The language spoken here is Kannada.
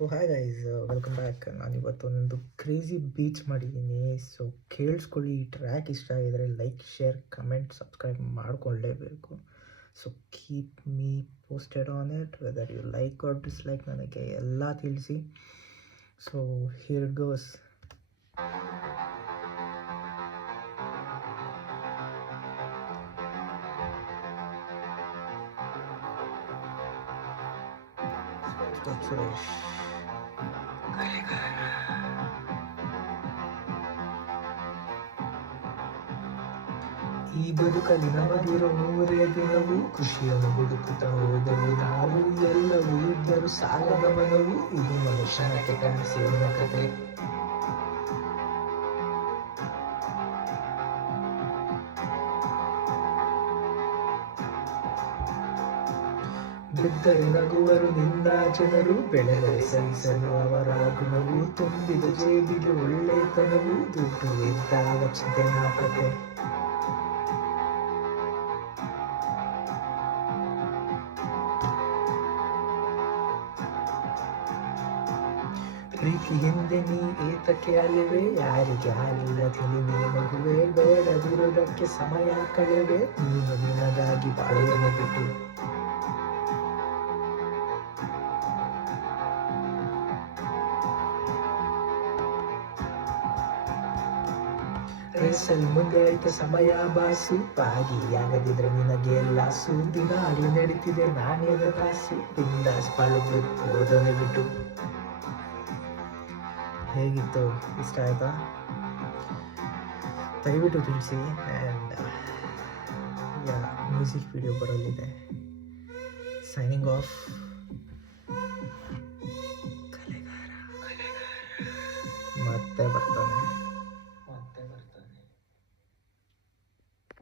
So hi guys, welcome back. ನಾನಿವತ್ತೊಂದು ಕ್ರೇಜಿ ಬೀಚ್ ಮಾಡಿದ್ದೀನಿ. ಸೊ ಕೇಳಿಸ್ಕೊಳ್ಳಿ. ಈ ಟ್ರ್ಯಾಕ್ ಇಷ್ಟ ಆಗಿದರೆ ಲೈಕ್, ಶೇರ್, ಕಮೆಂಟ್, ಸಬ್ಸ್ಕ್ರೈಬ್ ಮಾಡಿಕೊಳ್ಳೇಬೇಕು. So keep me posted on it, whether you like or dislike, ನನಗೆ ಎಲ್ಲ ತಿಳಿಸಿ. So here it goes. Suresh ಈ ಬದುಕಲ್ಲಿ ನಮಗಿರೋ ಮೂರೇ ದಿನವು, ಖುಷಿಯನ್ನು ಹುಡುಕುತ್ತಾ ಹೋದವು ನಾವು, ಎಲ್ಲವೂ ಇದ್ದರೂ ಸಾಲದ ಮನವು, ಇದು ಮನುಷ್ಯನ ಕನಸಿನ ಕತೆ. ಬಿದ್ದರೆ ನಗುವರು ನಿನ್ನ ಜನರು, ಬೆಳೆದರೆ ಸಹಿಸಲು ಅವರ ಗುಣವು, ತುಂಬಿದ ಜೇಬಿಗೆ ಒಳ್ಳೆತನವು, ದುಡ್ಡು ಇದ್ದಾಗ ಚಿಂತೆ ನಾಪತೆ. ಪ್ರೀತಿ ಹಿಂದೆ ನೀ ಏತಕ್ಕೆ ಅಲಿವೆ, ಯಾರಿಗೆ ಹಾಲಿಲ್ಲದೆ ನೀ ಮಗುವೆ, ಬೇಡದಿರುವುದಕ್ಕೆ ಸಮಯ ಕಳೆವೆ, ನೀನು ನಿನಗಾಗಿ ಬಾಳೆಯನ್ನು ಬಿಟ್ಟು. ರೇಸಲ್ಲಿ ಮುಂದೆ ಐತೆ ಸಮಯ ಬಾಸು, ಭಾಗಿಯಾಗದಿದ್ರೆ ನಿನಗೆ ಲಾಸು, ದಿನಾಡಿ ನಡೀತಿದೆ ನಾಣ್ಯದ ಕಾಸು, ಬಿಂದಾಸ್ ಬಾಳು ಓದನೆ ಬಿಟ್ಟು. ಹೇಗಿತ್ತು? ಇಷ್ಟ ಆಯ್ತಾ? ದಯವಿಟ್ಟು ತಿಳಿಸಿ. ಆ್ಯಂಡ್ ಮ್ಯೂಸಿಕ್ ವಿಡಿಯೋ ಬರಲಿದೆ. Signing off. ಮತ್ತೆ ಬರ್ತಾನೆ.